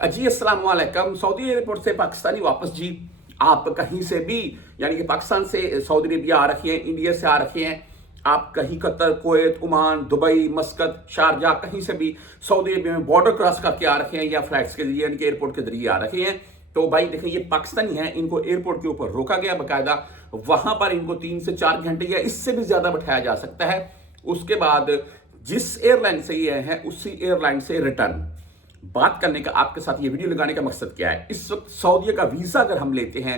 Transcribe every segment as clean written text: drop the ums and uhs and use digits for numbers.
जी अस्सलाम वालेकुम। Saudi airport से पाकिस्तानी वापस जी। आप कहीं से भी यानी कि पाकिस्तान से सऊदी अरबिया आ रखे हैं, इंडिया से आ रखे हैं, आप कहीं Qatar, Kuwait, Oman, Dubai, मस्कत, Sharjah कहीं से भी सऊदी अरबिया में बॉर्डर क्रॉस करके आ रखे हैं या फ्लाइट्स के जरिए यानी कि एयरपोर्ट के जरिए आ रखे हैं, तो भाई देखें ये पाकिस्तानी हैं, इनको एयरपोर्ट के ऊपर रोका गया बाकायदा। वहां पर इनको 3 से 4 घंटे या इससे भी ज्यादा बैठाया जा सकता है। उसके बाद जिस एयरलाइन से ये है उसी एयरलाइन से रिटर्न। बात करने का आपके साथ ये वीडियो लगाने का मकसद क्या है, इस वक्त सऊदीया का वीजा अगर हम लेते हैं,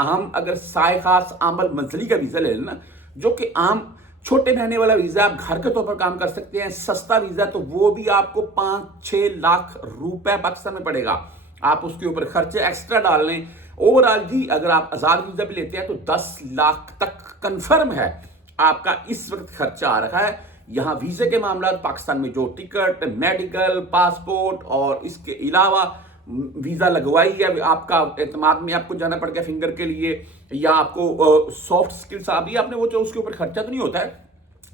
हम अगर साय खास आमल मंजली का वीजा ले लेना, जो कि आम छोटे महीने वाला वीजा, आप घर के तौर पर काम कर सकते हैं, सस्ता वीजा, तो वो भी आपको 5-6 लाख रुपए पाकिस्तान में पड़ेगा। आप उसके ऊपर खर्चे एक्स्ट्रा डाल लें। ओवरऑल जी अगर आप आजाद वीजा भी लेते हैं तो 10 लाख तक कंफर्म है आपका इस वक्त खर्चा आ रहा है। यहां वीजे के मामला पाकिस्तान में जो टिकट, मेडिकल, पासपोर्ट और इसके अलावा वीजा लगवाई है, आपका एतमाद में आपको जाना पड़ गया फिंगर के लिए, या आपको सॉफ्ट स्किल्स अभी आपने वो जो उसके ऊपर खर्चा तो नहीं होता है,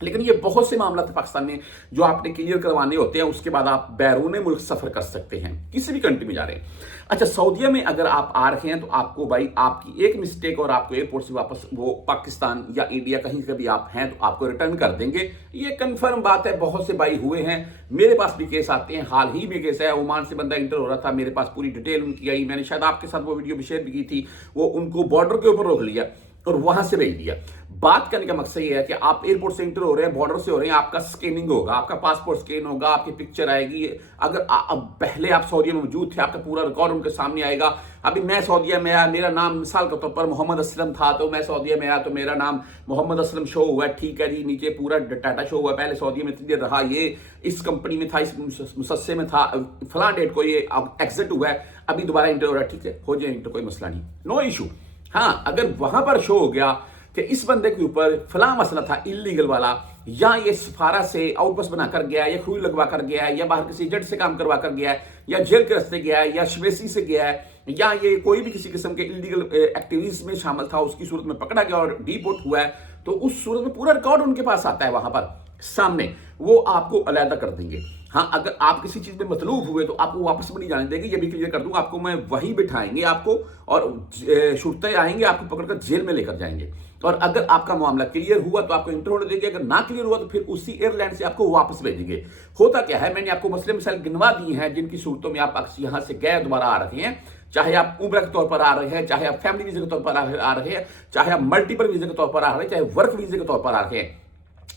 लेकिन ये बहुत से मामला थे पाकिस्तान में जो आपने क्लियर करवाने होते हैं। उसके बाद आप बैरून मुल्क सफर कर सकते हैं, किसी भी कंट्री में जा रहे हैं। अच्छा, सऊदीया में अगर आप आ रहे हैं तो आपको भाई आपकी एक मिस्टेक और आपको एयरपोर्ट से वापस वो पाकिस्तान या इंडिया कहीं से भी आप हैं तो आपको रिटर्न कर देंगे, ये कंफर्म बात है। बहुत से भाई हुए हैं, मेरे पास भी केस आते हैं, हाल ही में केस है, ओमान से बंदा इंटर हो रहा था, मेरे पास पूरी डिटेल उनकी आई, मैंने शायद आपके साथ वो वीडियो भी शेयर भी की थी। वो उनको बॉर्डर के ऊपर रोक लिया और वहां से भेज दिया। बात करने का मकसद ये है कि आप एयरपोर्ट से इंटर हो रहे हैं, बॉर्डर से हो रहे हैं, आपका स्कैनिंग होगा, आपका पासपोर्ट स्कैन होगा, आपकी पिक्चर आएगी। अगर अब पहले आप सऊदीया में मौजूद थे, आपका पूरा रिकॉर्ड उनके सामने आएगा। अभी मैं सऊदीया में आया, मेरा नाम मिसाल के तौर पर मोहम्मद असलम था, तो मैं सऊदीया में आया तो मेरा नाम मोहम्मद असलम शो हुआ, ठीक है जी, नीचे पूरा डाटा शो हुआ, पहले सऊदीया में इतनी देर रहा, ये इस कंपनी में था, इस मुसस्से में था, फलां डेट को ये एग्जिट हुआ है, अभी दोबारा इंटर हो रहा है, ठीक है, हो जाए इंटर, कोई मसला नहीं, नो इशू। हाँ, अगर वहां पर शो हो गया कि इस बंदे के ऊपर फला मसला था इलीगल वाला, या ये सफारा से आउटबस बनाकर गया है, या खुई लगवा कर गया है, या बाहर किसी एजेंट से काम करवा कर गया है, या जेल के रास्ते गया है, या शवेसी से गया है, या ये कोई भी किसी किस्म के इलीगल एक्टिविटीज में शामिल था, उसकी सूरत में पकड़ा गया और डीपोर्ट हुआ है, तो उस सूरत में पूरा रिकॉर्ड उनके पास आता है वहां पर सामने, वो आपको अलहदा कर देंगे। हाँ, अगर आप किसी चीज में मतलूब हुए तो आपको वापस भी नहीं जाने देंगे, ये भी क्लियर कर दूंगा आपको मैं, वही बिठाएंगे आपको और शुरते आएंगे, आपको पकड़कर जेल में लेकर जाएंगे। और अगर आपका मामला क्लियर हुआ तो आपको इंटर होने देंगे, अगर ना क्लियर हुआ तो फिर उसी एयरलाइन से आपको वापस भेजेंगे। होता क्या है, मैंने आपको मसले मिसाल गिनवा दी हैं जिनकी सूरतों में आप यहां से गए दोबारा आ रहे हैं, चाहे आप उम्र के तौर पर आ रहे हैं, चाहे आप फैमिली वीजे के तौर पर आ रहे हैं, चाहे आप मल्टीपल वीजे के तौर पर आ रहे हैं, चाहे वर्क वीजे के तौर पर आ रहे हैं,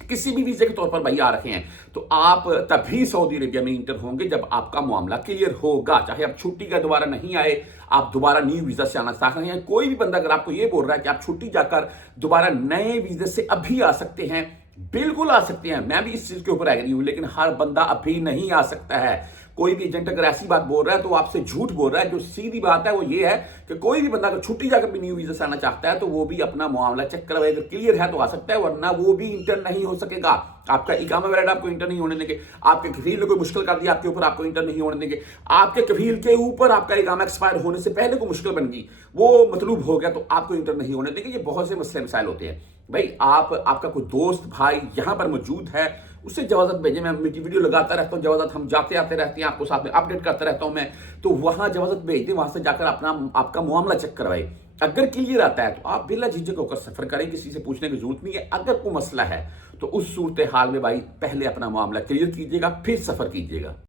किसी भी वीजे के तौर पर भाई आ रखे हैं, तो आप तभी सऊदी अरेबिया में इंटर होंगे जब आपका मामला क्लियर होगा। चाहे आप छुट्टी का दोबारा नहीं आए, आप दोबारा न्यू वीजा से आना चाह रहे हैं, कोई भी बंदा अगर आपको यह बोल रहा है कि आप छुट्टी जाकर दोबारा नए वीजे से अभी आ सकते हैं, बिल्कुल आ सकते हैं, मैं भी इस चीज के ऊपर एग्री हूं, लेकिन हर बंदा अभी नहीं आ सकता है। कोई भी एजेंट अगर ऐसी बात बोल रहा है तो आपसे झूठ बोल रहा है। जो सीधी बात है वो ये है कि कोई भी बंदा अगर छुट्टी जाकर भी न्यू वीजा से आना चाहता है तो वो भी अपना मामला चेक करवाए, अगर क्लियर है तो आ सकता है, वरना वो भी इंटर नहीं हो सकेगा। आपका इकामा वैलिड आपको इंटर नहीं होने देंगे, आपके कफील ने कोई मुश्किल कर दिया आपके ऊपर, आपको इंटर नहीं होने देंगे, आपके कफील के ऊपर आपका इकामा एक्सपायर होने से पहले कोई मुश्किल बन गई, वो मतलूब हो गया, तो आपको इंटर नहीं होने देंगे। ये बहुत से मसले मसाइल होते हैं भाई। आपका कोई दोस्त भाई यहां पर मौजूद है, उससे जवाजत भेजे, मैं वीडियो लगाता रहता हूँ, जवाजत हम जाते आते रहते हैं, आपको साथ में अपडेट करता रहता हूं मैं, तो वहां जवाजत भेज दें, वहां से जाकर आपका मामला चेक करवाए। अगर क्लियर आता है तो आप बिला झिझक होकर सफर करें, किसी से पूछने की जरूरत नहीं है। अगर कोई मसला है तो उस सूरत हाल में भाई पहले अपना मामला क्लियर कीजिएगा, फिर सफर कीजिएगा।